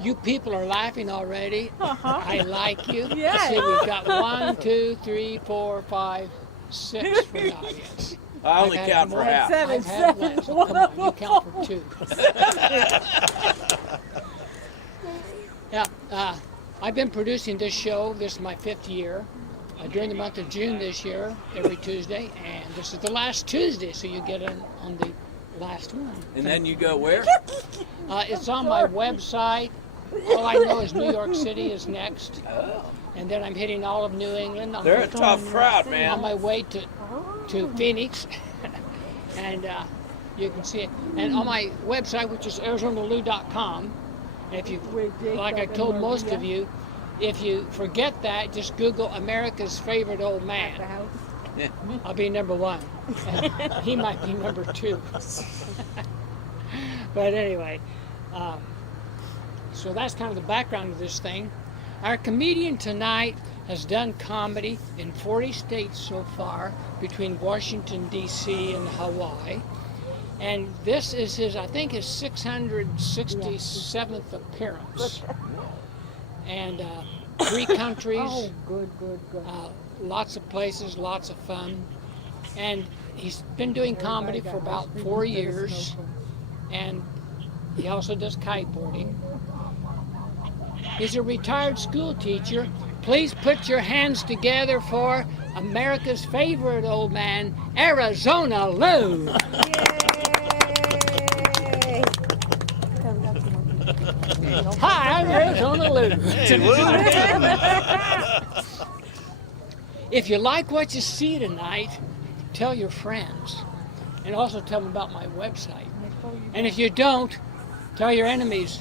You people are laughing already. I like you. Yes. See, we've got 1, 2, 3, 4, 5, 6 for the audience. I only I've had count for more. half. I've had less. Oh, come on, you count for 2. Yeah, I've been producing this show. This is my 5th year. During the month of June this year, every Tuesday, and this is the last Tuesday, so you get in on the last one. And then you go where? It's on my website. All I know is New York City is next. Oh. And then I'm hitting all of New England. They're a tough crowd, On man. my way to Phoenix. And you can see it. And on my website, which is ArizonaLou.com, if you, like I told most of you, if you forget that, just Google America's Favorite Old Man. I'll be number 1. And he might be number 2. But anyway, so that's kind of the background of this thing. Our comedian tonight has done comedy in 40 states so far, between Washington, D.C. and Hawaii. And this is his, I think, his 667th appearance. And 3 countries. Oh, good. Lots of places, lots of fun. And he's been doing comedy for about 4 years. And he also does kiteboarding. He's a retired school teacher. Please put your hands together for America's favorite old man, Arizona Lou. Yay! Hi, I'm Arizona Lou. If you like what you see tonight, tell your friends. And also tell them about my website. And if you don't, tell your enemies.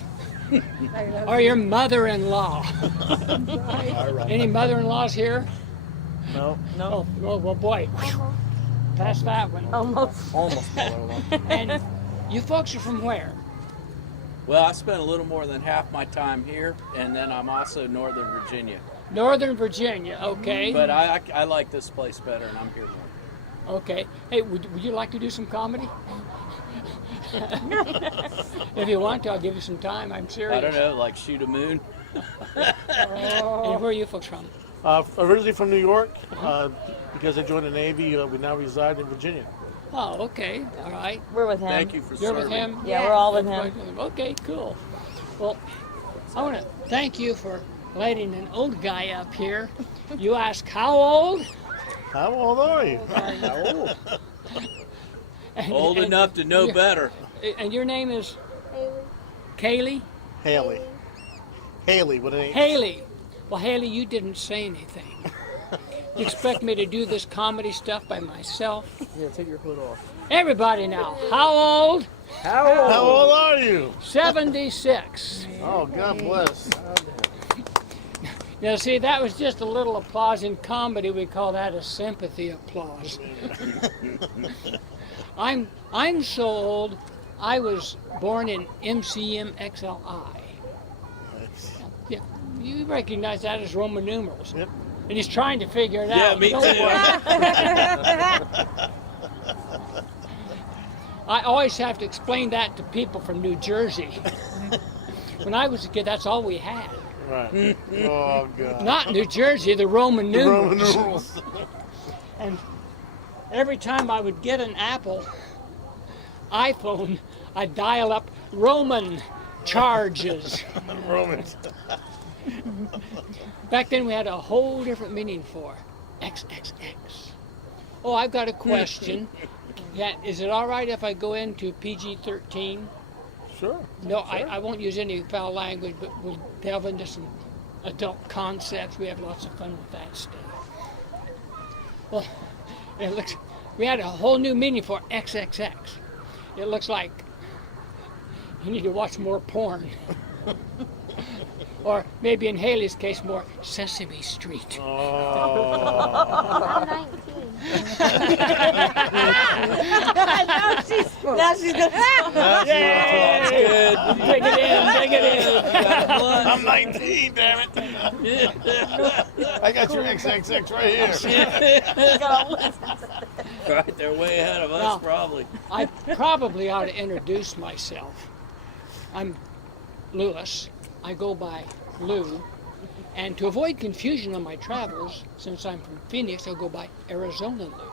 Or your mother-in-law. Any mother-in-laws here? No. Oh, well, boy. Pass that one. Almost. And you folks are from where? Well, I spent a little more than half my time here, and then I'm also Northern Virginia. Northern Virginia, okay. But I like this place better, and I'm here more. Okay. Hey, would you like to do some comedy? If you want to, I'll give you some time. I'm serious. I don't know, like shoot a moon. And where are you folks from? Originally from New York, because I joined the Navy, we now reside in Virginia. Oh, okay. All right. We're with him. Thank you for You're serving. with him? Yeah, we're all with him. Okay, cool. Well, I want to thank you for letting an old guy up here. You ask how old? How old are you? Old enough to know better. And your name is? Kaylee? Haley. Haley, what an H. Haley. Well, Haley, you didn't say anything. You expect me to do this comedy stuff by myself? Yeah, take your hood off. Everybody now, how old? How old are you? 76. Oh, God bless. Now, see, that was just a little applause. In comedy, we call that a sympathy applause. I'm so old, I was born in MCM XLI. Yeah, you recognize that as Roman numerals. Yep. And he's trying to figure it Yeah, out. me too. I always have to explain that to people from New Jersey. When I was a kid, that's all we had. Right. Oh, God. Not New Jersey, the Roman The numerals. Roman numerals. And every time I would get an Apple iPhone, I'd dial up Roman charges. Romans. Back then we had a whole different meaning for XXX. Oh, I've got a question. Yeah, is it all right if I go into PG-13? Sure. No, I won't use any foul language, but we'll delve into some adult concepts. We have lots of fun with that stuff. Well, it looks, we had a whole new meaning for XXX. It looks like you need to watch more porn. Or maybe in Haley's case, more Sesame Street. Oh. I'm 19. Now she's gonna. That's good. Dig it in. I'm 19, damn it. I got your XXX right here. Right, they're way ahead of us, Well, probably. I probably ought to introduce myself. I'm Lewis, I go by Lou. And to avoid confusion on my travels, since I'm from Phoenix, I'll go by Arizona Lou.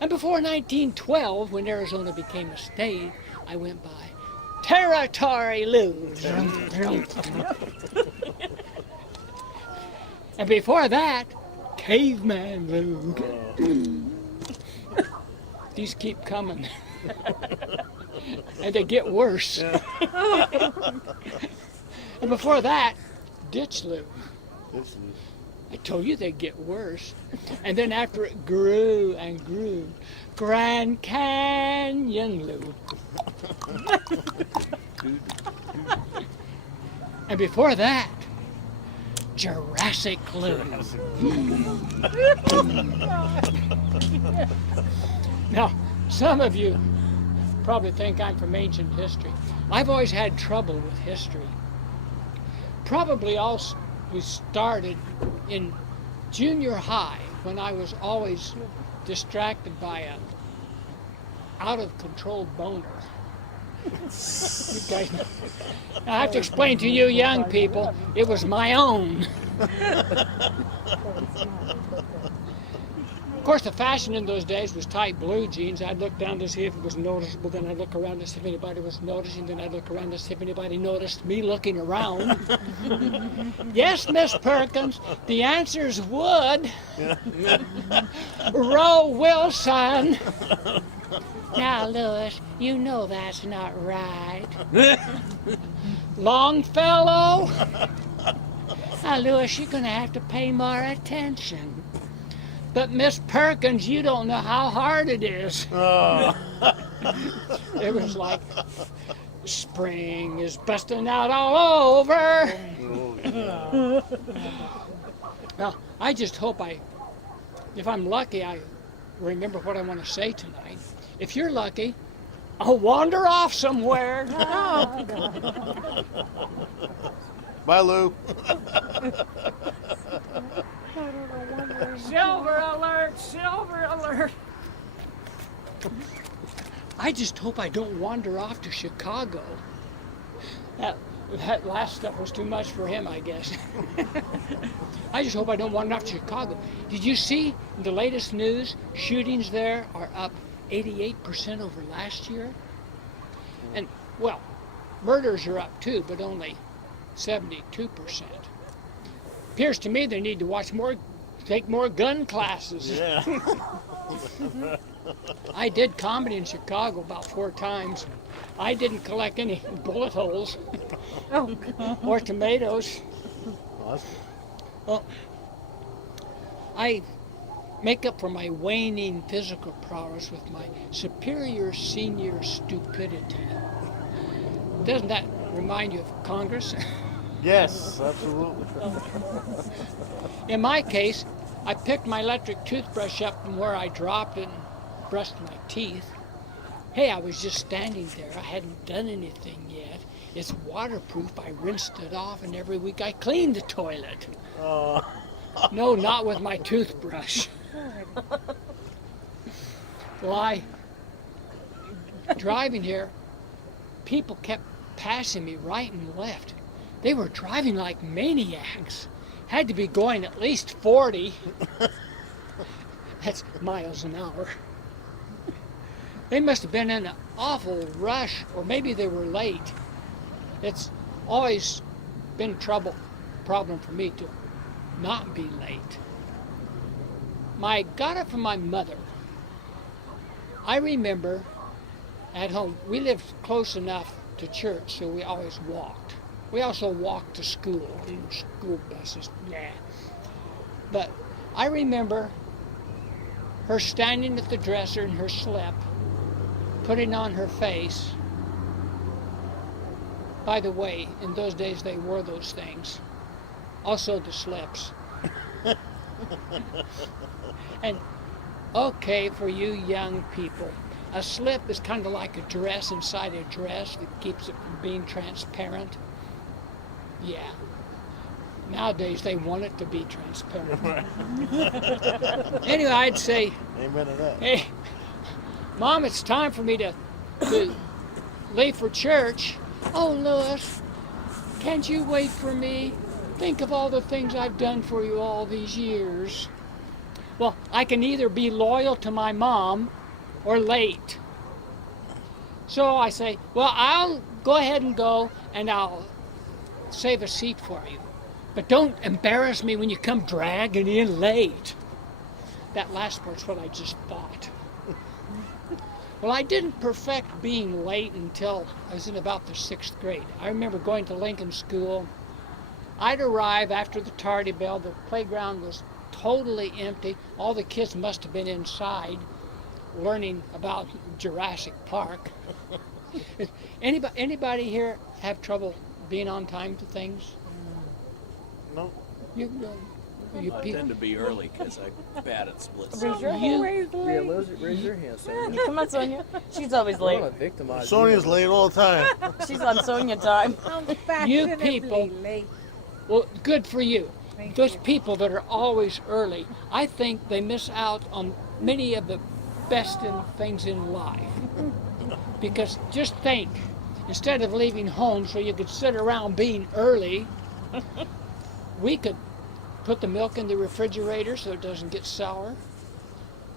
And before 1912, when Arizona became a state, I went by Territory Lou. And before that, Caveman Lou. These keep coming. And they get worse. And before that, Ditch Lou. I told you they'd get worse. And then after it grew and grew, Grand Canyon Lou. And before that, Jurassic Lou. Now, some of you probably think I'm from ancient history. I've always had trouble with history. Probably also we started in junior high when I was always distracted by a out-of-control boner. You guys know. Now, I have to explain to you young people, it was my own. Of course, the fashion in those days was tight blue jeans. I'd look down to see if it was noticeable, then I'd look around to see if anybody was noticing, then I'd look around to see if anybody noticed me looking around. Yes, Miss Perkins, the answer's wood. Roe Wilson. Now, Louis, you know that's not right. Longfellow. Now, Louis, you're going to have to pay more attention. But Miss Perkins, you don't know how hard it is. Oh. It was like, spring is busting out all over. Oh, well, I just hope if I'm lucky, I remember what I want to say tonight. If you're lucky, I'll wander off somewhere. Bye, Lou. Silver alert! Silver alert! I just hope I don't wander off to Chicago. That last stuff was too much for him, I guess. I just hope I don't wander off to Chicago. Did you see in the latest news, shootings there are up 88% over last year? And, well, murders are up too, but only 72%. Appears to me they need to take more gun classes. Yeah. I did comedy in Chicago about 4 times. I didn't collect any bullet holes or tomatoes. Awesome. Well, I make up for my waning physical prowess with my superior senior stupidity. Doesn't that remind you of Congress? Yes, absolutely. In my case, I picked my electric toothbrush up from where I dropped it and brushed my teeth. Hey, I was just standing there. I hadn't done anything yet. It's waterproof. I rinsed it off, and every week I cleaned the toilet. No, not with my toothbrush. Well, driving here, people kept passing me right and left. They were driving like maniacs. Had to be going at least 40. That's miles an hour. They must have been in an awful rush, or maybe they were late. It's always been a problem for me to not be late. I got it from my mother. I remember at home, we lived close enough to church, so we always walked. We also walked to school, school buses, yeah. But I remember her standing at the dresser in her slip, putting on her face. By the way, in those days they wore those things. Also the slips. And okay, for you young people, a slip is kind of like a dress inside a dress that keeps it from being transparent. Yeah. Nowadays they want it to be transparent. Anyway, I'd say, Amen to that. hey, Mom, it's time for me to leave for church. Oh, Louis, Can't you wait for me? Think of all the things I've done for you all these years. Well, I can either be loyal to my mom or late. So I say, well, I'll go ahead and go, and I'll save a seat for you. But don't embarrass me when you come dragging in late. That last part's what I just thought. Well, I didn't perfect being late until I was in about the 6th grade. I remember going to Lincoln School. I'd arrive after the tardy bell. The playground was totally empty. All the kids must have been inside learning about Jurassic Park. Anybody here have trouble being on time to things? No. You I tend to be early because I'm bad at split Raise second. your hand. Yeah, raise your hand, Sonia. Come on, Sonia. She's always I want late. to victimize Sonia's late all the time. She's on Sonia time. You people, well, good for you. Those people that are always early, I think they miss out on many of the best in things in life. Because just think, instead of leaving home so you could sit around being early, we could put the milk in the refrigerator so it doesn't get sour,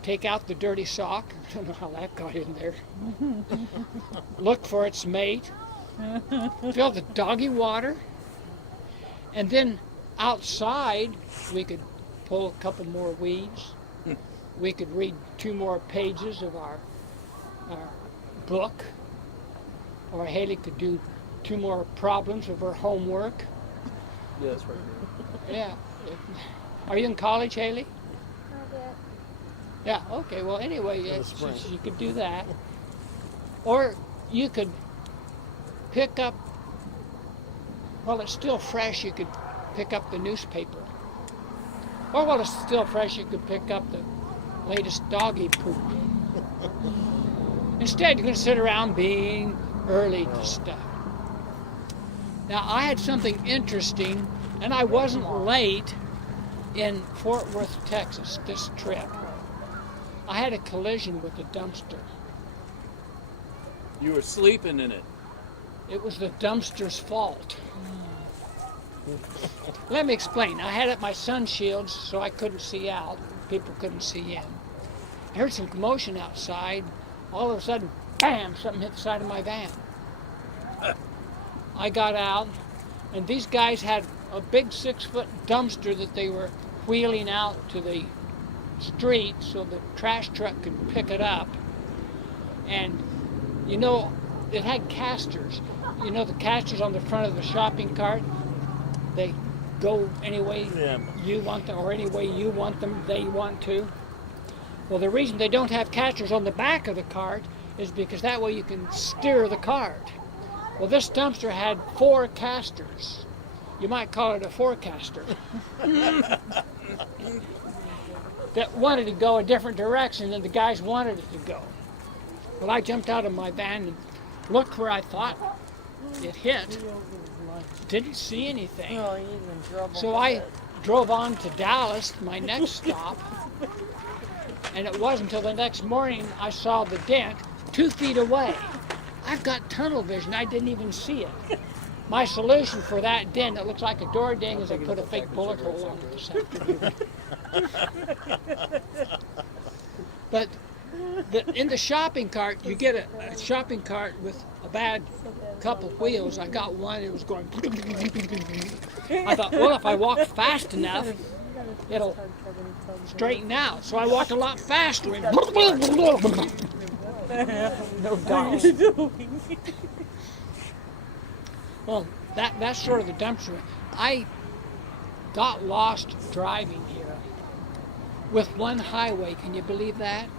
take out the dirty sock, I don't know how that got in there, look for its mate, fill the doggy water, and then outside we could pull a couple more weeds, we could read 2 more pages of our book, or Haley could do 2 more problems of her homework. Yeah, that's right. Yeah. Are you in college, Haley? Not yet. Yeah, okay. Well, anyway, In the spring. you could do that. Or you could pick up, while it's still fresh, you could pick up the newspaper. Or while it's still fresh, you could pick up the latest doggy poop. Instead, you're going to sit around being early to stuff. Now, I had something interesting, and I wasn't late in Fort Worth, Texas, this trip. I had a collision with a dumpster. You were sleeping in it. It was the dumpster's fault. Let me explain. I had up my sun shields so I couldn't see out. People couldn't see in. I heard some commotion outside. All of a sudden, bam, something hit the side of my van. I got out, and these guys had a big 6-foot dumpster that they were wheeling out to the street so the trash truck could pick it up. And, you know, it had casters. You know the casters on the front of the shopping cart? They go any way you want them, or any way you want them, they want to. Well, the reason they don't have casters on the back of the cart is because that way you can steer the cart. Well, this dumpster had 4 casters. You might call it a forecaster. That wanted to go a different direction than the guys wanted it to go. Well, I jumped out of my van and looked where I thought it hit. Didn't see anything. Oh, he's in trouble. So I drove on to Dallas, my next stop. And it wasn't until the next morning I saw the dent 2 feet away. I've got tunnel vision. I didn't even see it. My solution for that dent, it looks like a door ding, is I put a fake bullet hole on it this afternoon. But in the shopping cart, you get a shopping cart with a bad couple wheels. I got one, it was going. I thought, well, if I walk fast enough, it'll straighten out. So I walked a lot faster. And no doubt. Well, that's sort of the dumpster. I got lost driving here with one highway. Can you believe that?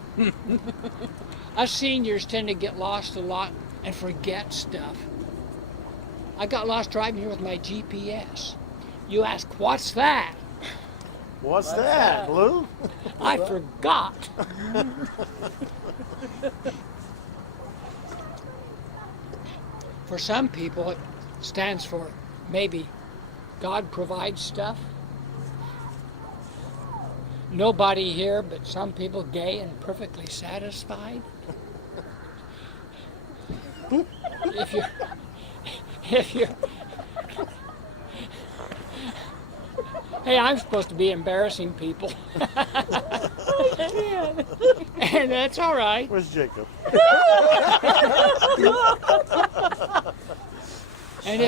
Us seniors tend to get lost a lot and forget stuff. I got lost driving here with my GPS. You ask, what's that? What's that, Blue? I forgot. For some people, it stands for maybe God provides stuff. Nobody here but some people gay and perfectly satisfied. If you're Hey, I'm supposed to be embarrassing people. And that's all right. Where's Jacob? And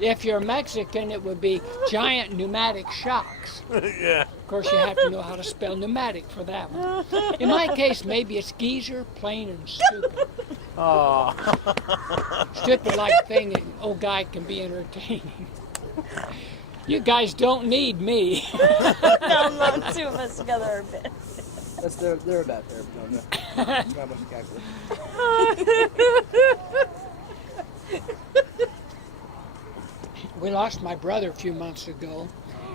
if you're Mexican, it would be giant pneumatic shocks. Yeah. Of course, you have to know how to spell pneumatic for that one. In my case, maybe it's geezer, plain and stupid. Oh. Stupid like thing an old guy can be entertaining. You guys don't need me. No, the two of us together are a bit. That's they're about there, but no, not much to calculate. We lost my brother a few months ago,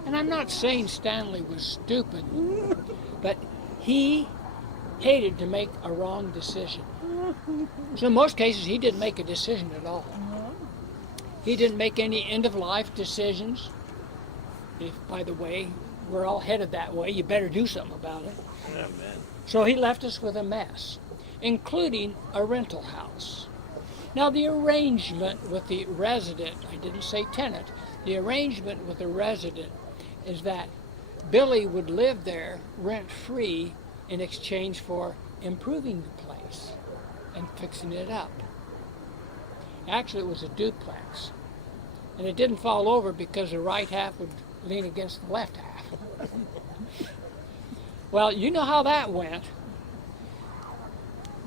and I'm not saying Stanley was stupid, but he hated to make a wrong decision. So in most cases, he didn't make a decision at all. He didn't make any end-of-life decisions. If, by the way, we're all headed that way, you better do something about it. Amen. So he left us with a mess, including a rental house. Now the arrangement with the resident, I didn't say tenant, the arrangement with the resident is that Billy would live there rent-free in exchange for improving the place and fixing it up. Actually, it was a duplex, and it didn't fall over because the right half would lean against the left half. Well, you know how that went.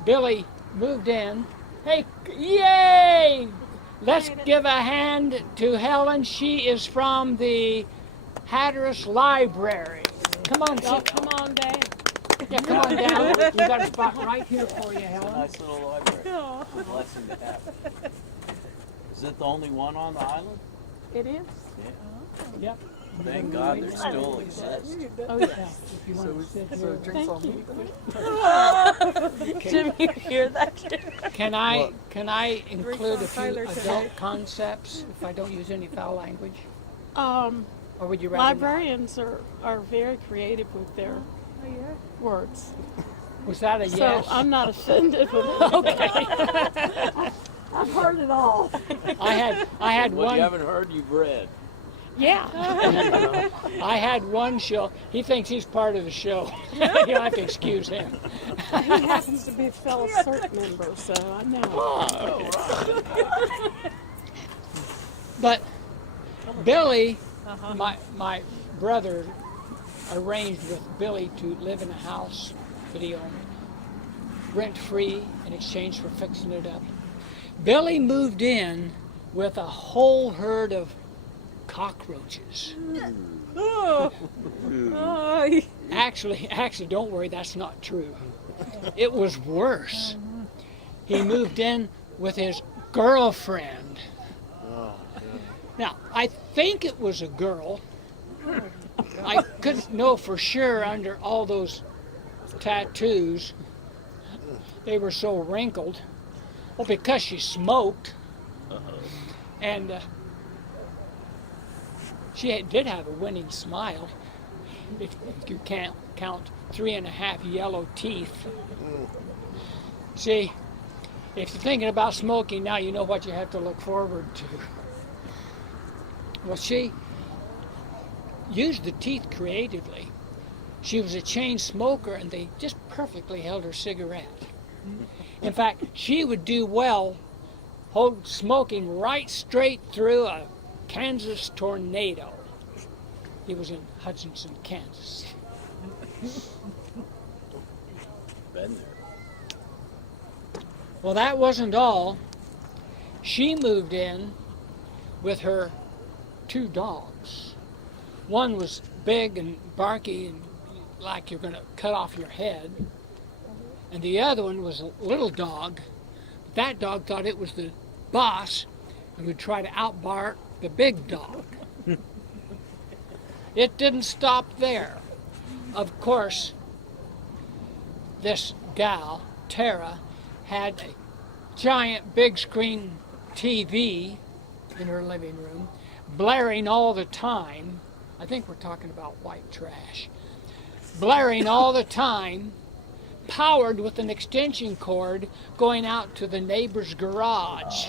Billy moved in. Hey, yay! Let's give a hand to Helen. She is from the Hatteras Library. Come on, come on down. Yeah, come on down. We got a spot right here for you, Helen. Nice little library. A blessing to have. Is it the only one on the island? It is. Yeah. Yep. Thank God there still exists. Oh, yeah. If you want to sit So here. drinks on me. Did you hear that? Can I include a few adult concepts if I don't use any foul language? Or would you rather not? Librarians are very creative with their words. Was that a So yes? I'm not offended with it. Okay. I've heard it all. I had What one. you haven't heard, you've read. Yeah. I had one show. He thinks he's part of the show. You'll have to excuse him. He happens to be a fellow CERT member, so I know. But Billy, my brother, arranged with Billy to live in a house that he owned, rent-free in exchange for fixing it up. Billy moved in with a whole herd of cockroaches. Actually, don't worry, that's not true. It was worse. He moved in with his girlfriend. Now, I think it was a girl. I couldn't know for sure under all those tattoos. They were so wrinkled. Well, because she smoked. And she did have a winning smile. If you can't count 3.5 yellow teeth. See, if you're thinking about smoking now, you know what you have to look forward to. Well, she used the teeth creatively. She was a chain smoker, and they just perfectly held her cigarette. In fact, she would do well smoking right straight through a Kansas tornado. He was in Hutchinson, Kansas. Been there. Well, that wasn't all. She moved in with her 2 dogs. One was big and barky and like you're going to cut off your head. And the other one was a little dog. That dog thought it was the boss and would try to outbark the big dog. It didn't stop there. Of course, this gal, Tara, had a giant big screen TV in her living room, blaring all the time. I think we're talking about white trash. Blaring all the time, powered with an extension cord going out to the neighbor's garage.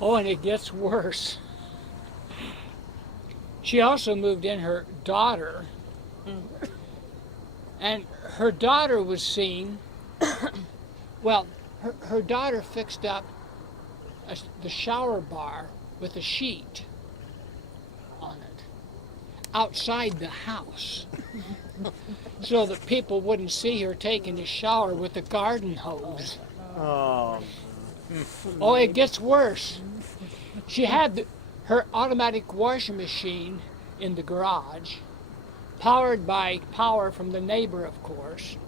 Oh, and it gets worse. She also moved in her daughter, and her daughter was seen, well, her daughter fixed up the shower bar with a sheet on it outside the house so that people wouldn't see her taking a shower with a garden hose. Oh. Oh, it gets worse. She had her automatic washing machine in the garage, powered by power from the neighbor, of course,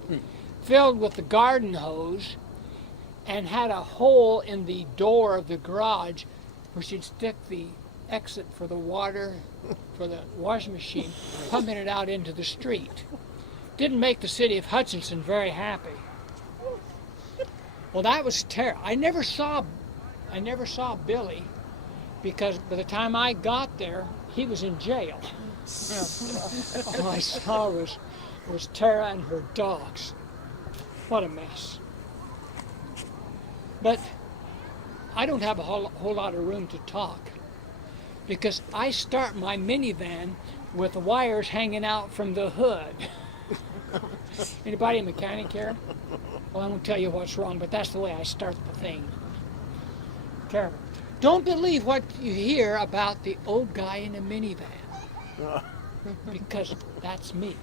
filled with the garden hose, and had a hole in the door of the garage where she'd stick the exit for the water for the washing machine, pumping it out into the street. Didn't make the city of Hutchinson very happy. Well, that was terrible. I never saw Billy, because by the time I got there, he was in jail. All I saw was Tara and her dogs. What a mess. But I don't have a whole lot of room to talk, because I start my minivan with wires hanging out from the hood. Anybody a mechanic here? Well, I won't tell you what's wrong, but that's the way I start the thing. Terrible. Don't believe what you hear about the old guy in a minivan, because that's me.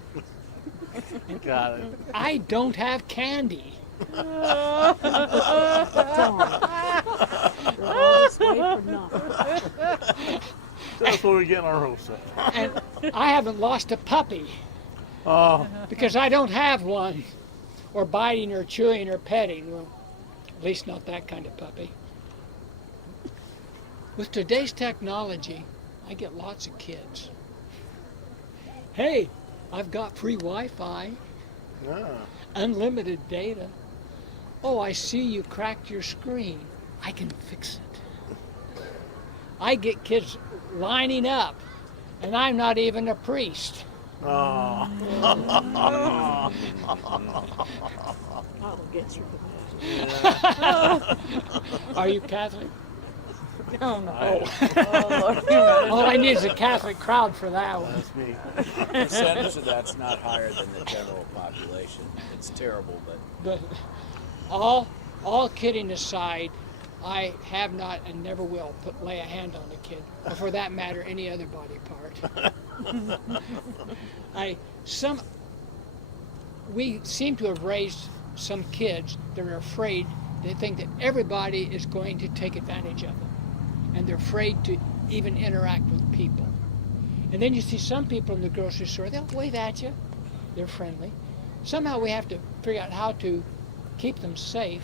Got it. I don't have candy. Darn. You're all this way for nothing. That's where we're getting our hopes up. And I haven't lost a puppy, Oh. because I don't have one, or biting or chewing or petting. Well, at least not that kind of puppy. With today's technology, I get lots of kids. Hey, I've got free Wi-Fi, Yeah. unlimited data. Oh, I see you cracked your screen. I can fix it. I get kids lining up, and I'm not even a priest. Oh. I'll get you for that. Are you Catholic? Oh no. Oh, All I need is a Catholic crowd for that one. That's me. percentage of that's not higher than the general population. It's terrible, but But all kidding aside, I have not and never will lay a hand on a kid, or for that matter, any other body part. We seem to have raised some kids that are afraid. They think that everybody is going to take advantage of them, and they're afraid to even interact with people. And then you see some people in the grocery store, they'll wave at you. They're friendly. Somehow we have to figure out how to keep them safe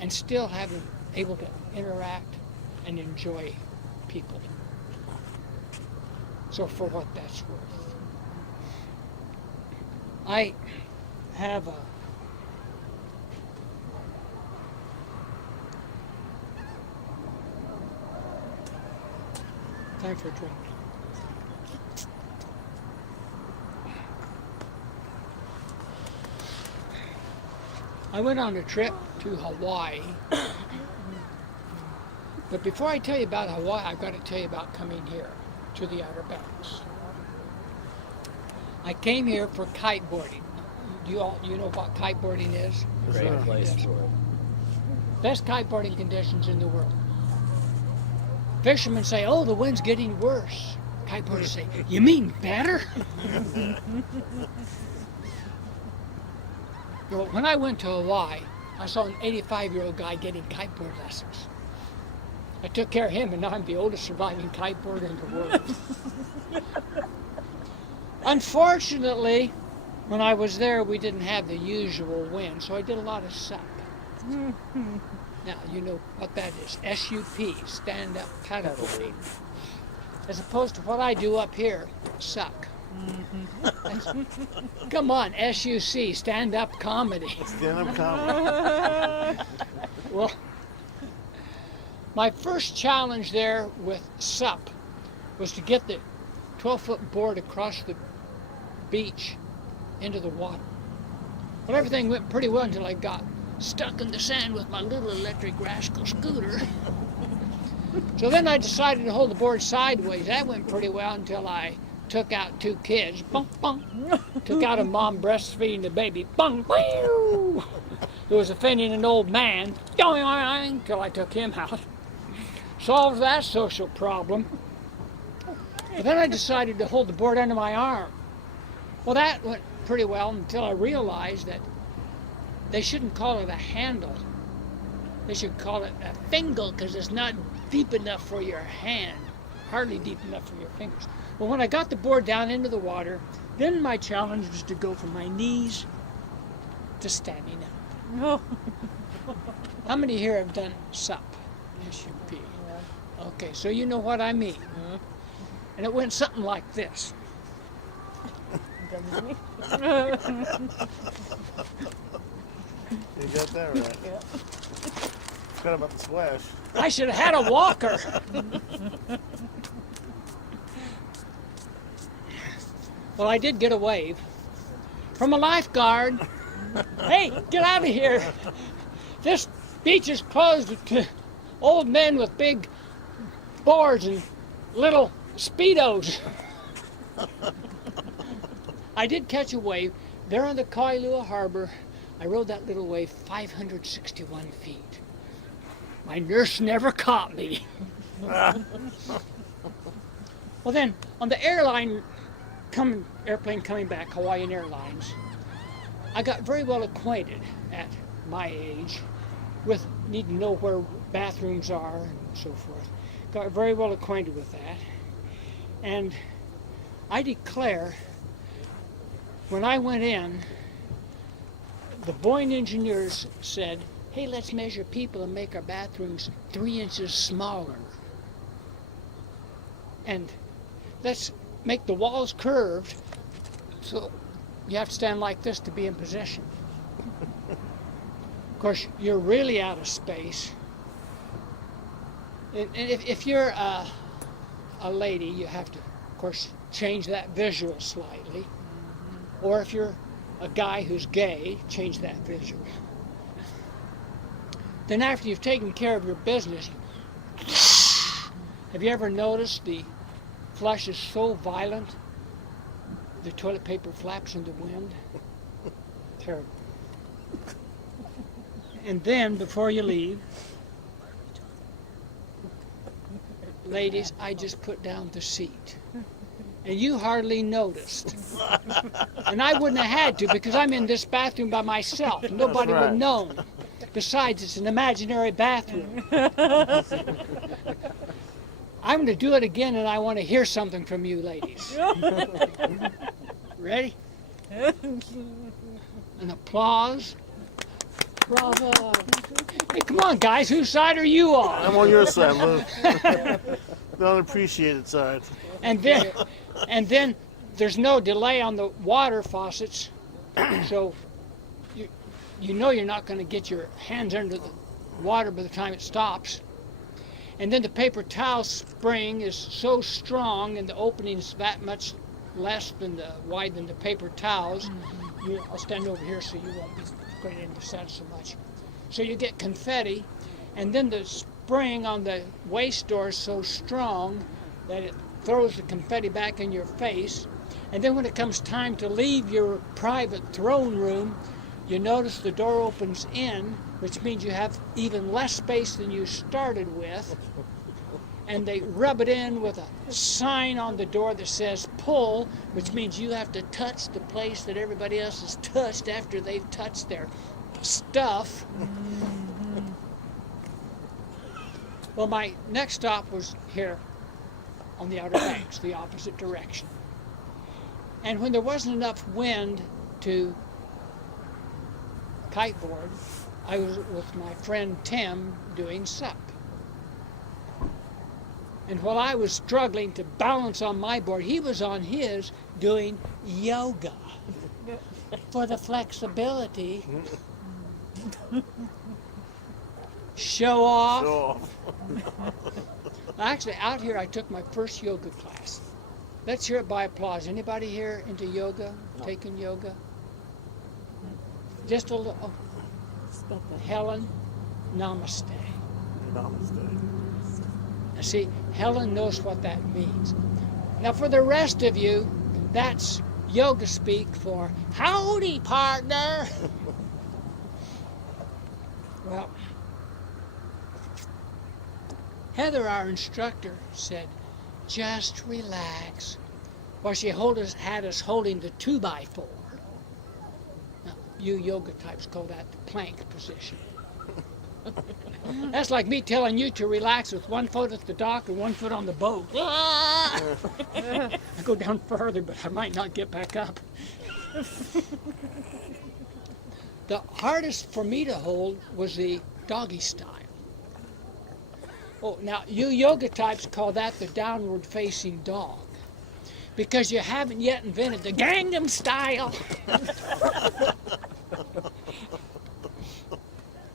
and still have them able to interact and enjoy people. So for what that's worth. I have a time for a drink. I went on a trip to Hawaii. But before I tell you about Hawaii, I've got to tell you about coming here to the Outer Banks. I came here for kiteboarding. You know what kiteboarding is? great place Yes. for it. Best kiteboarding conditions in the world. Fishermen say, oh, the wind's getting worse. Kiteboarders say, you mean better? Well, when I went to Hawaii, I saw an 85-year-old guy getting kiteboard lessons. I took care of him, and now I'm the oldest surviving kiteboarder in the world. Unfortunately, when I was there, we didn't have the usual wind, so I did a lot of sup. Now, you know what that is. SUP, stand-up paddleboarding. As opposed to what I do up here, suck. Come on, SUC, stand-up comedy. Stand-up comedy. Well, my first challenge there with SUP was to get the 12-foot board across the beach into the water. Well, everything went pretty well until I got stuck in the sand with my little electric rascal scooter. So then I decided to hold the board sideways. That went pretty well until I took out 2 kids. Bunk, bunk. Took out a mom breastfeeding the baby. Bunk, whew. Who was offending an old man. Until I took him out. Solved that social problem. But then I decided to hold the board under my arm. Well, that went pretty well until I realized that they shouldn't call it a handle. They should call it a finger because it's not deep enough for your hand. Hardly deep enough for your fingers. Well, when I got the board down into the water, then my challenge was to go from my knees to standing up. How many here have done SUP? S-U-P. Okay, so you know what I mean. And it went something like this. You got that right. Yeah. Forgot about the splash. I should have had a walker. Well, I did get a wave from a lifeguard. Hey, get out of here. This beach is closed to old men with big boards and little Speedos. I did catch a wave there on the Kailua Harbor. I rode that little wave 561 feet. My nurse never caught me. Well then, on the airplane coming back, Hawaiian Airlines, I got very well acquainted at my age with needing to know where bathrooms are and so forth. Got very well acquainted with that. And I declare, when I went in, the Boeing engineers said, hey, let's measure people and make our bathrooms 3 inches smaller. And let's make the walls curved so you have to stand like this to be in position. Of course, you're really out of space. And if you're a lady, you have to, of course, change that visual slightly. Or if you're a guy who's gay, change that visual. Then after you've taken care of your business, have you ever noticed the flush is so violent, the toilet paper flaps in the wind? Terrible. And then, before you leave, ladies, I just put down the seat. And you hardly noticed. And I wouldn't have had to because I'm in this bathroom by myself. Nobody would have known. Besides, it's an imaginary bathroom. I'm going to do it again, and I want to hear something from you ladies. Ready? An applause. Bravo. Hey, come on, guys. Whose side are you on? I'm on your side, Lou. The unappreciated side. And then there's no delay on the water faucets, so you know you're not going to get your hands under the water by the time it stops. And then the paper towel spring is so strong and the opening's that much less than wide than the paper towels. I'll stand over here so you won't be putting it in the sun so much. So you get confetti, and then the spring on the waist door is so strong that it throws the confetti back in your face. And then when it comes time to leave your private throne room, you notice the door opens in, which means you have even less space than you started with. And they rub it in with a sign on the door that says pull, which means you have to touch the place that everybody else has touched after they've touched their stuff. Well, my next stop was here on the Outer Banks, the opposite direction. And when there wasn't enough wind to kiteboard, I was with my friend Tim doing SUP. And while I was struggling to balance on my board, he was on his doing yoga for the flexibility. Show off. Show off. Actually, out here I took my first yoga class. Let's hear it by applause. Anybody here into yoga, taking yoga? Just a little. Oh. Helen, namaste. Namaste. See, Helen knows what that means. Now, for the rest of you, that's yoga speak for howdy, partner. Well, Heather, our instructor, said, just relax. While she had us holding the 2x4. Now, you yoga types call that the plank position. That's like me telling you to relax with one foot at the dock and one foot on the boat. I go down further, but I might not get back up. The hardest for me to hold was the doggy style. Oh, now you yoga types call that the downward facing dog, because you haven't yet invented the Gangnam style.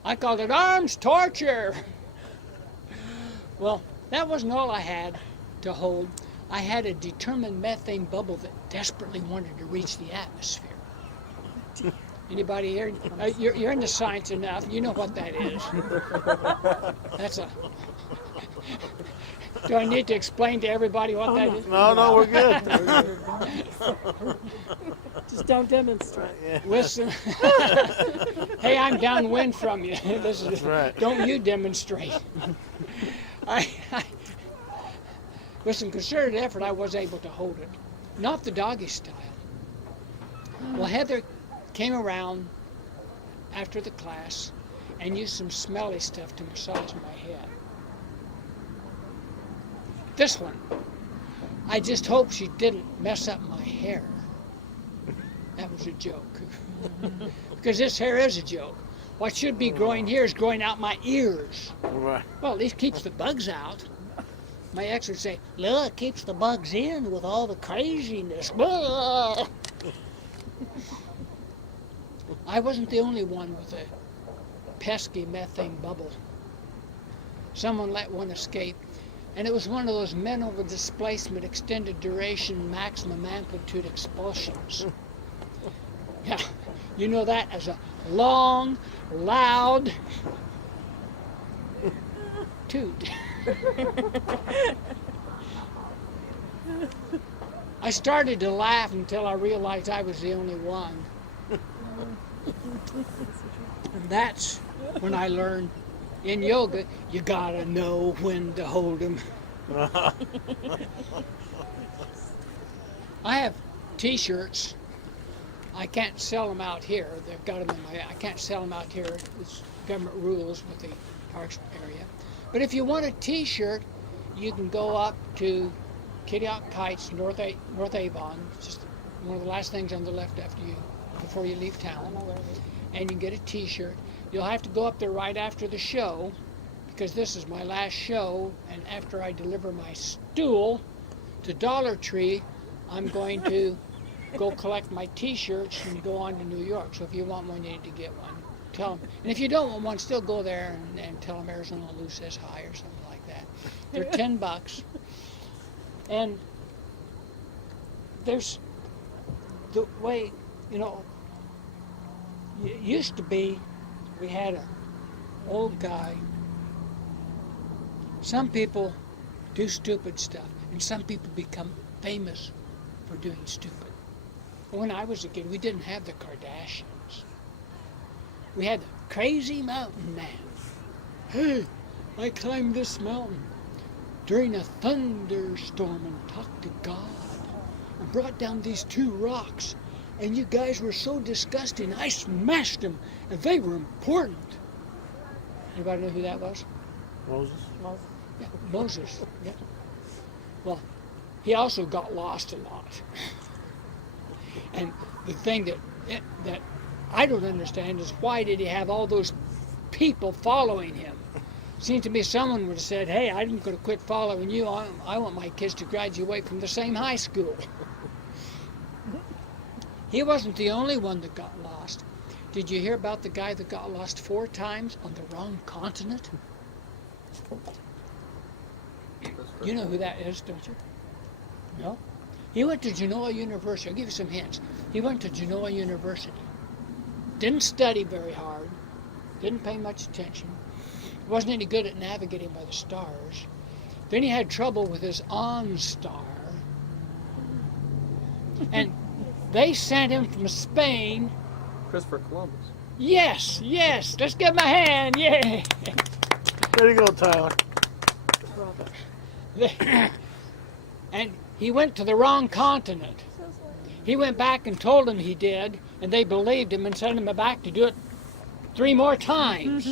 I called it arms torture. Well, that wasn't all I had to hold. I had a determined methane bubble that desperately wanted to reach the atmosphere. Anybody here? You're into science enough. You know what that is. That's a... Do I need to explain to everybody what that is? No, we're good. Just don't demonstrate. Listen. Hey, I'm downwind from you. This is, right. Don't you demonstrate. With some concerted effort, I was able to hold it. Not the doggy style. Well, Heather came around after the class and used some smelly stuff to massage my head. This one, I just hope she didn't mess up my hair. That was a joke. Because this hair is a joke. What should be growing here is growing out my ears. Right. Well, at least keeps the bugs out. My ex would say, look, it keeps the bugs in with all the craziness. I wasn't the only one with a pesky methane bubble. Someone let one escape, and it was one of those mental displacement, extended duration, maximum amplitude expulsions. Yeah, you know that as a long, loud toot. I started to laugh until I realized I was the only one. And that's when I learned in yoga, you gotta know when to hold them. I have t-shirts. I can't sell them out here. They've got them in my, I can't sell them out here. It's government rules with the parks area. But if you want a t-shirt, you can go up to Kitty Hawk Kites, North Avon, just one of the last things on the left after you, before you leave town, and you can get a t-shirt. You'll have to go up there right after the show, because this is my last show, and after I deliver my stool to Dollar Tree, I'm going to go collect my t-shirts and go on to New York. So if you want one, you need to get one. Tell them. And if you don't want one, still go there and tell them Arizona Lou says hi or something like that. They're $10. And there's the way, you know, it used to be, we had an old guy. Some people do stupid stuff, and some people become famous for doing stupid. When I was a kid, we didn't have the Kardashians. We had the crazy mountain man. Hey, I climbed this mountain during a thunderstorm and talked to God and brought down these 2 rocks. And you guys were so disgusting, I smashed them, and they were important. Anybody know who that was? Moses. Yeah, Moses. Yeah. Well, he also got lost a lot. And the thing that I don't understand is, why did he have all those people following him? Seems to me someone would have said, hey, I'm going to quit following you. I want my kids to graduate from the same high school. He wasn't the only one that got lost. Did you hear about the guy that got lost 4 times on the wrong continent? You know who that is, don't you? No? He went to Genoa University. I'll give you some hints. He went to Genoa University. Didn't study very hard. Didn't pay much attention. Wasn't any good at navigating by the stars. Then he had trouble with his OnStar. And they sent him from Spain. Christopher Columbus. Yes, let's give him a hand, yay! There you go, Tyler. And he went to the wrong continent. He went back and told them he did, and they believed him and sent him back to do it 3 more times.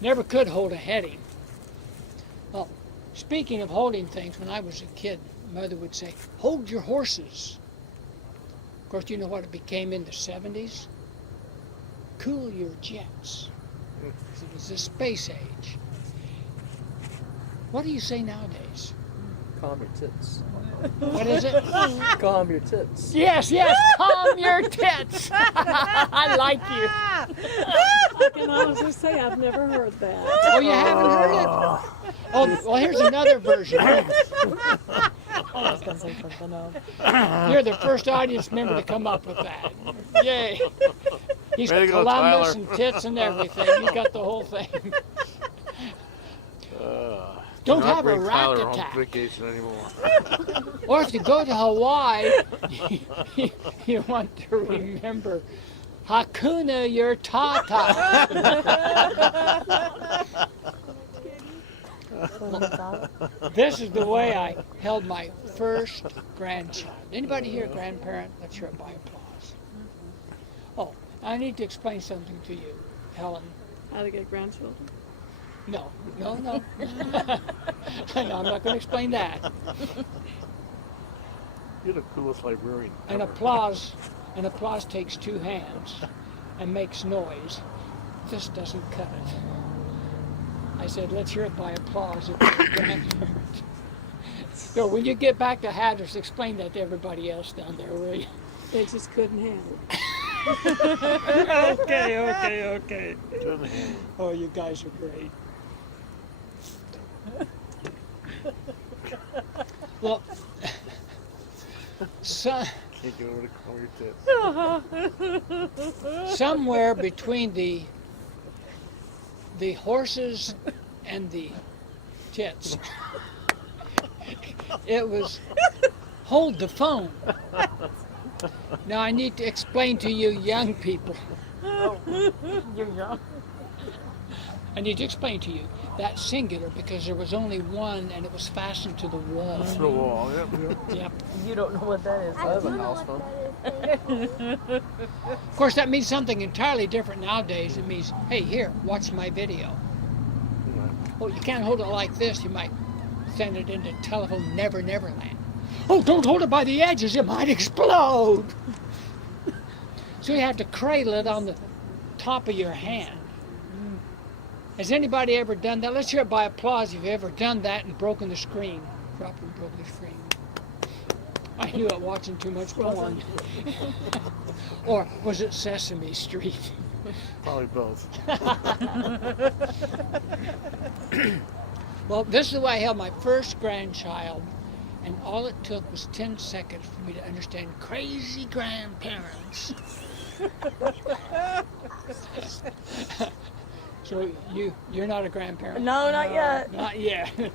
Never could hold a heading. Well, speaking of holding things, when I was a kid, Mother would say, hold your horses. Of course, you know what it became in the 70s? Cool your jets. It was the space age. What do you say nowadays? Calm your tits. What is it? Calm your tits. Yes, calm your tits. I like you. And I was just say I've never heard that. Oh, you haven't heard it? Oh, well, here's another version. I was going to say something else. You're the first audience member to come up with that. Yay. He's Way to go, Columbus Tyler. and tits and everything. You got the whole thing. Don't Not have a bring rat Tyler home attack. from vacation anymore. Or if you go to Hawaii, you want to remember Hakuna your Tata. This is the way I held my first grandchild. Anybody here a grandparent? Let's hear it by applause. Oh, I need to explain something to you, Helen. How to get grandchildren? No. No, I'm not going to explain that. You're the coolest librarian An ever. applause takes 2 hands and makes noise. This doesn't cut it. I said, let's hear it by applause if you're a grandparent. So when you get back to Hatteras, explain that to everybody else down there, will you? They just couldn't handle it. Okay. Turn the hand. Oh, you guys are great. Well, Can't get over to calm your tits. somewhere between the horses and the tits, it was hold the phone. Now I need to explain to you young people. You're young. I need to explain to you that singular because there was only one and it was fastened to the wall. To the wall, yep. Yep. You don't know what that is. I have a house phone. Of course, that means something entirely different nowadays. It means, hey, here, watch my video. Oh, you can't hold it like this. You might send it into telephone Neverland. Oh, don't hold it by the edges. It might explode. So you have to cradle it on the top of your hand. Has anybody ever done that? Let's hear it by applause if you've ever done that and broken the screen. Dropped and broke the screen. I knew it watching too much porn. Or was it Sesame Street? Probably both. Well, this is the way I held my first grandchild, and all it took was 10 seconds for me to understand crazy grandparents. So you're not a grandparent? No, not yet. Not yet. I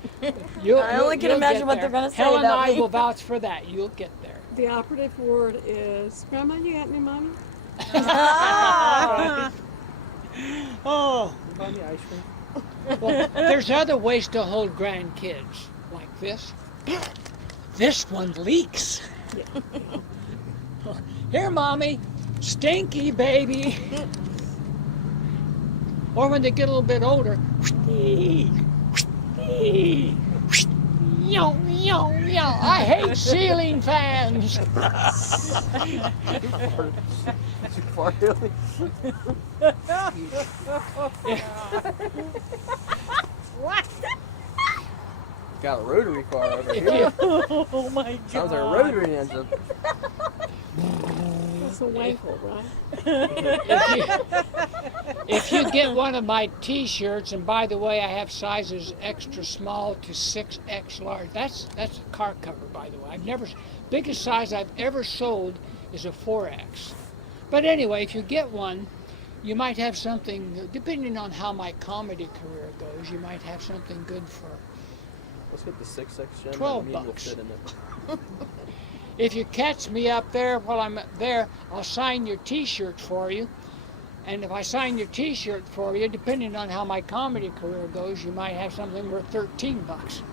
only can you'll imagine get what they're there. gonna say Helen about and I me. will vouch for that. You'll get there. The operative word is, Grandma, you got any money? Oh, Buy me ice cream. well, there's other ways to hold grandkids, like this. This one leaks. Here, Mommy. Stinky baby. Or when they get a little bit older, I hate ceiling fans. Too far, Haley. Got a rotary car over here. Oh my god. Sounds like a rotary engine. It's a wankle, right? If you get one of my T-shirts, and by the way, I have sizes extra small to 6X large. That's a car cover, by the way. Biggest size I've ever sold is a 4X. But anyway, if you get one, you might have something, depending on how my comedy career goes, you might have something good for Let's get the 6 section. 12 and the bucks. Fit in it. If you catch me up there while I'm there, I'll sign your T-shirt for you. And if I sign your T-shirt for you, depending on how my comedy career goes, you might have something worth 13 bucks.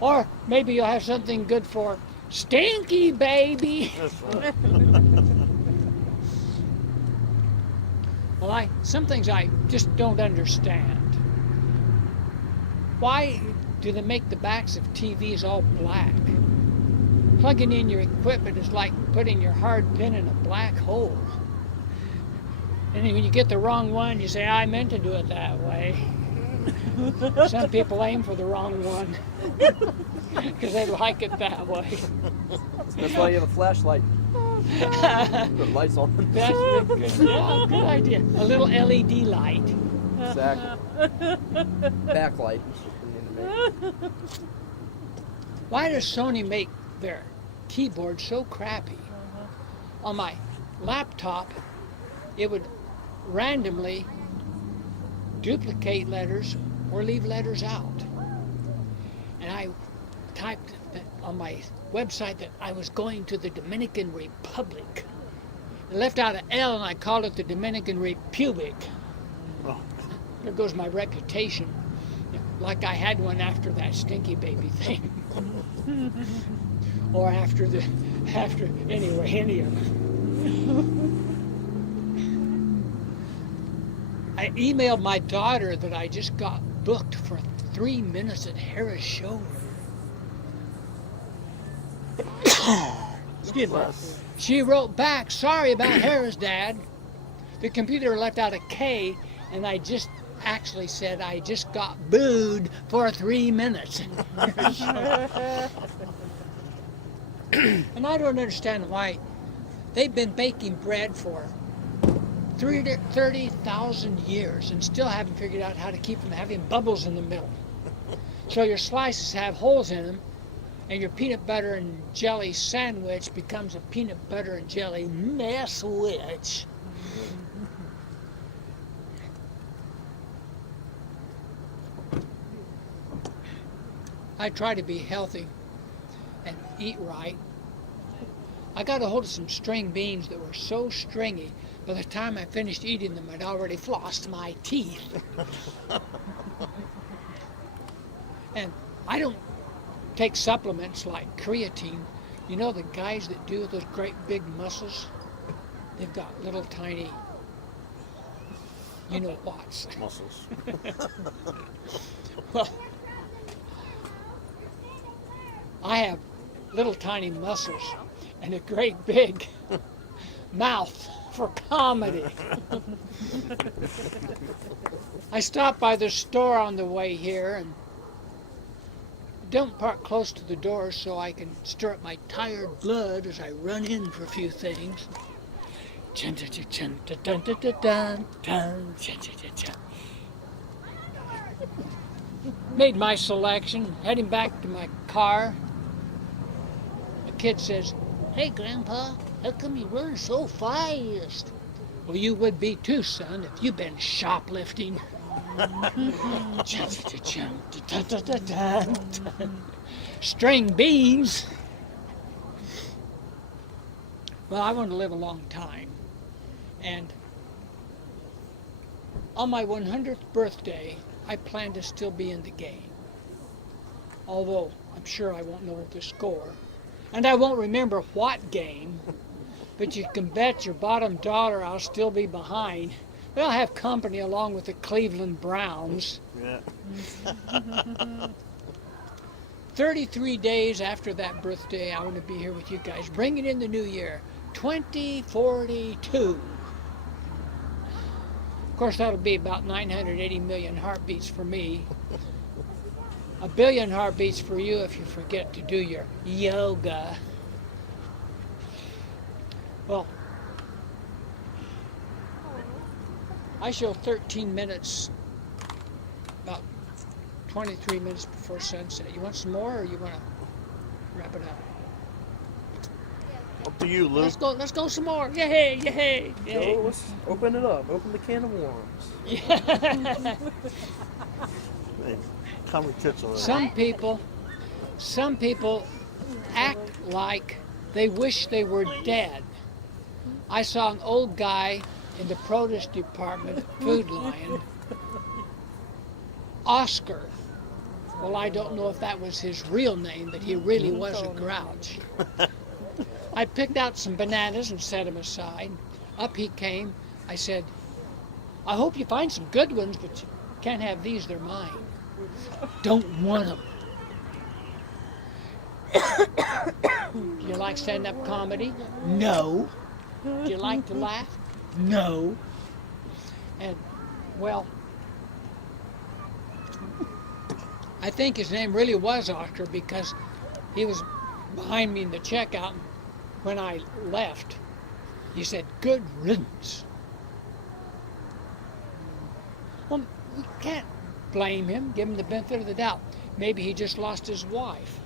Or maybe you'll have something good for Stinky Baby. Well, some things I just don't understand. Why do they make the backs of TVs all black? Plugging in your equipment is like putting your hard pin in a black hole. And when you get the wrong one, you say, I meant to do it that way. Some people aim for the wrong one because they like it that way. That's why you have a flashlight. Put lights on. That's a good, yeah, good idea. A little LED light. Exactly. Backlight. Why does Sony make their keyboard so crappy? On my laptop, it would randomly duplicate letters or leave letters out. And I typed on my website that I was going to the Dominican Republic. I left out an L and I called it the Dominican Republic. Oh. There goes my reputation. Like I had one after that Stinky Baby thing. Or after anyway, any of them. I emailed my daughter that I just got booked for 3 minutes at Hatteras show. Excuse me. She wrote back, sorry about Hatteras, Dad. The computer left out a K, and I just actually said I just got booed for 3 minutes. And I don't understand why they've been baking bread for 30,000 years and still haven't figured out how to keep from having bubbles in the middle. So your slices have holes in them, and your peanut butter and jelly sandwich becomes a peanut butter and jelly mess-wich. I try to be healthy and eat right. I got a hold of some string beans that were so stringy, by the time I finished eating them, I'd already flossed my teeth. And I don't take supplements like creatine. You know the guys that do those great big muscles? They've got little tiny, you know what's. Muscles. Well, I have little tiny muscles and a great big mouth for comedy. I stopped by the store on the way here and don't park close to the door so I can stir up my tired blood as I run in for a few things. Made my selection, heading back to my car. The kid says, "Hey, Grandpa, how come you run so fast?" "Well, you would be too, son, if you've been shoplifting." String beans. Well, I want to live a long time. And on my 100th birthday, I plan to still be in the game. Although I'm sure I won't know the score. And I won't remember what game. But you can bet your bottom dollar I'll still be behind. But I'll have company along with the Cleveland Browns. Yeah. 33 days after that birthday, I want to be here with you guys, bringing in the new year, 2042. Of course, that'll be about 980 million heartbeats for me. 1 billion heartbeats for you if you forget to do your yoga. Well, I show 13 minutes, about 23 minutes before sunset. You want some more, or you want to wrap it up? Up to you, Luke. Let's go some more. Yay, yay, yay. So let's open it up. Open the can of worms. Yeah. Comedy tits already. Some people act like they wish they were dead. I saw an old guy in the produce department, Food Lion, Oscar. Well, I don't know if that was his real name, but he really was a grouch. I picked out some bananas and set them aside. Up he came. I said, I hope you find some good ones, but you can't have these, they're mine. Don't want them. Do you like stand-up comedy? No. Do you like to laugh? No. And, well, I think his name really was Oscar because he was behind me in the checkout. When I left, he said, good riddance. Well, we can't blame him, give him the benefit of the doubt. Maybe he just lost his wife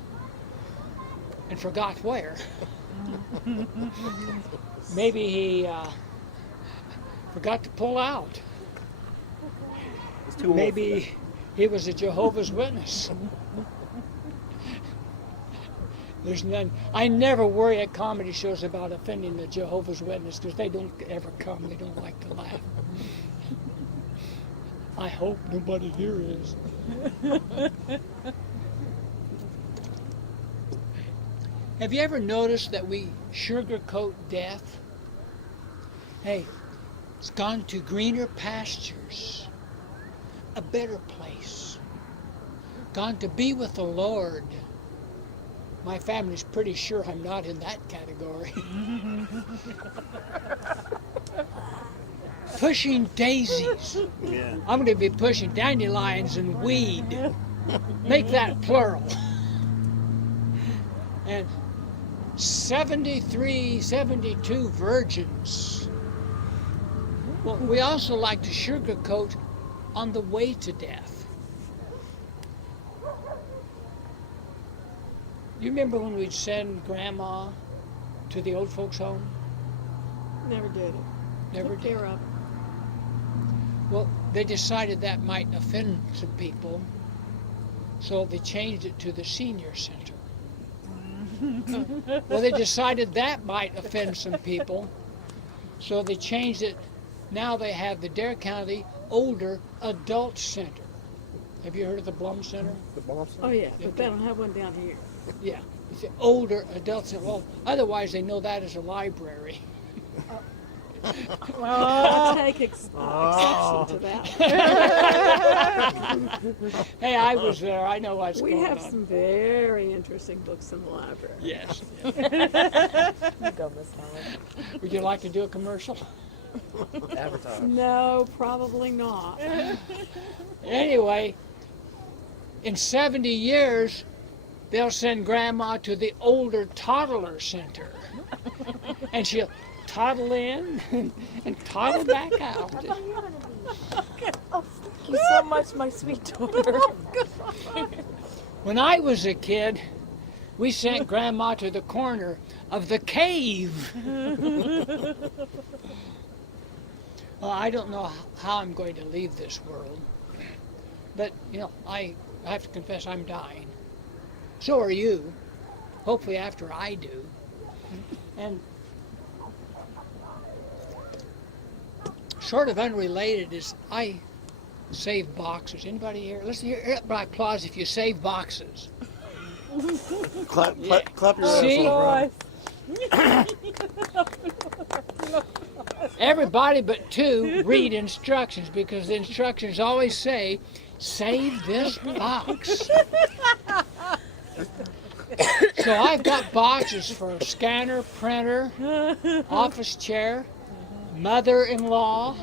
and forgot where. Maybe he forgot to pull out. Maybe he was a Jehovah's Witness. There's none. I never worry at comedy shows about offending the Jehovah's Witness because they don't ever come. They don't like to laugh. I hope nobody here is. Have you ever noticed that we sugarcoat death? Hey, it's gone to greener pastures, a better place, gone to be with the Lord. My family's pretty sure I'm not in that category. Pushing daisies. Yeah. I'm going to be pushing dandelions and weed. Make that plural. And 73, 72 virgins. Well, we also like to sugarcoat on the way to death. You remember when we'd send Grandma to the old folks' home? Never did it. Never Took did. care of it. Well, they decided that might offend some people, so they changed it to the senior center. Well, they decided that might offend some people, so they changed it. Now they have the Dare County Older Adult Center. Have you heard of the Blum Center? The bomb center? Oh, yeah, but they don't have one down here. Yeah, it's the Older Adult Center. Well, otherwise they know that as a library. I take exception to that. Hey, I was there. I know what's We going have on. some very interesting books in the library. Yes. You go, Miss Helen. Would you like to do a commercial? Advertise. No, probably not. Anyway, in 70 years, they'll send Grandma to the Older Toddler Center. And she'll toddle in and toddle back out. Oh, thank you so much, my sweet daughter. When I was a kid, we sent Grandma to the corner of the cave. Well, I don't know how I'm going to leave this world, but, you know, I have to confess I'm dying. So are you, hopefully after I do. And sort of unrelated is I save boxes. Anybody here? Listen here, by applause if you save boxes. Clap your See? ass Everybody but two read instructions because the instructions always say, save this box. So I've got boxes for scanner, printer, office chair, mother-in-law.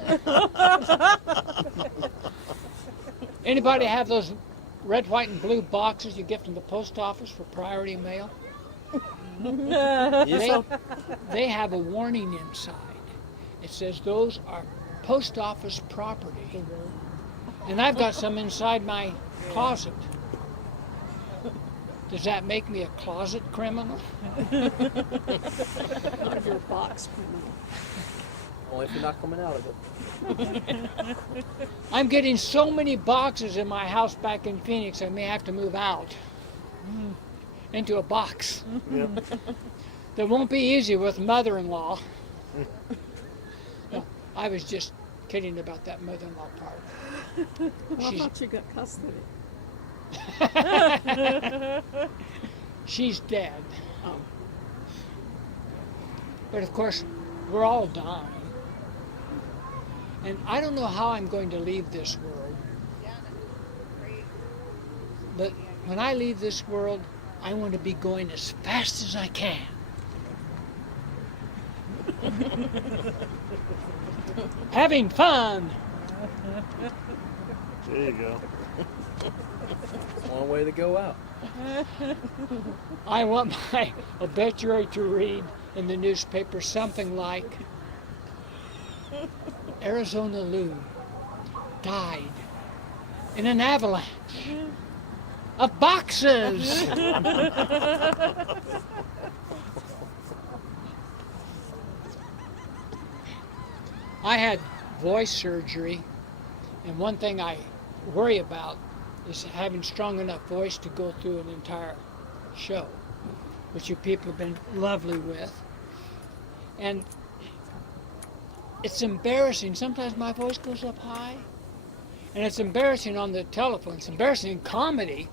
Anybody have those red, white, and blue boxes you get from the post office for priority mail? They have a warning inside. It says those are post office property. And I've got some inside my closet. Does that make me a closet criminal? Not your box criminal. Only if you're not coming out of it. I'm getting so many boxes in my house back in Phoenix, I may have to move out into a box. Yep. That won't be easy with mother-in-law. No, I was just kidding about that mother-in-law part. Well, I thought you got custody. She's dead. Oh. But of course, we're all dying. And I don't know how I'm going to leave this world. But when I leave this world, I want to be going as fast as I can. Having fun. There you go. One way to go out. I want my obituary to read in the newspaper something like, Arizona Lou died in an avalanche of boxes. I had voice surgery, and one thing I worry about is having strong enough voice to go through an entire show, which you people have been lovely with. And it's embarrassing. Sometimes my voice goes up high, and it's embarrassing on the telephone. It's embarrassing in comedy.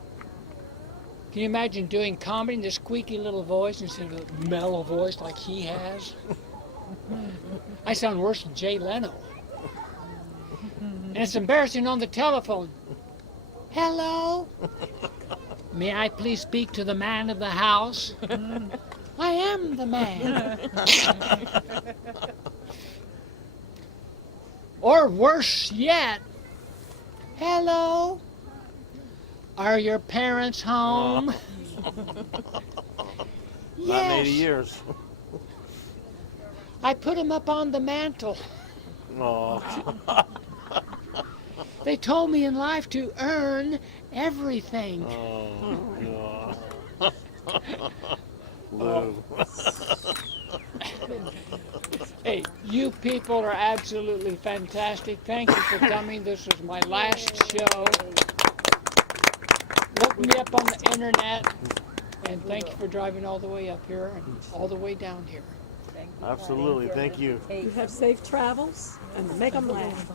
Can you imagine doing comedy in this squeaky little voice instead of a mellow voice like he has? I sound worse than Jay Leno. And it's embarrassing on the telephone. Hello? May I please speak to the man of the house? I am the man. Or worse yet, hello? Are your parents home? Not in 80 years. I put them up on the mantle. Oh. They told me in life to earn everything. Oh. Lou. Hey, you people are absolutely fantastic. Thank you for coming. This was my last show. Look me up on the internet. And thank you for driving all the way up here and all the way down here. Absolutely. Thank you. You have safe travels and make them laugh.